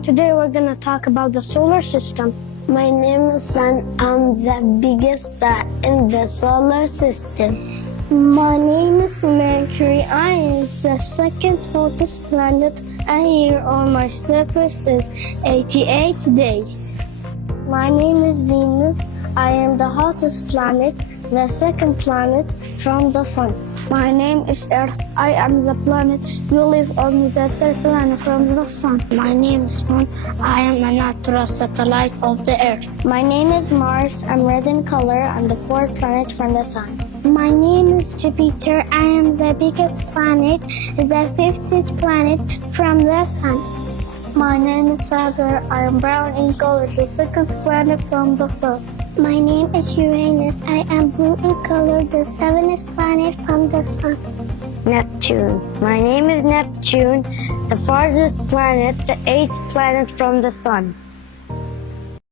and today we're going to talk about the solar system. My name is Sun. I'm the biggest star in the solar system. My name is Mercury. I am the second hottest planet. A year on my surface is 88 days. My name is Venus. I am the hottest planet, the second planet from the Sun. My name is Earth. I am the planet. You live on the third planet from the Sun. My name is Moon. I am a natural satellite of the Earth. My name is Mars. I'm red in color. I'm the fourth planet from the Sun. My name is Jupiter. I am the biggest planet, the 50th planet from the Sun. My name is Saturn. I am brown in color, the second planet from the Sun. My name is Uranus. I am blue in color, the 7th planet from the Sun. Neptune. My name is Neptune, the farthest planet, the 8th planet from the Sun.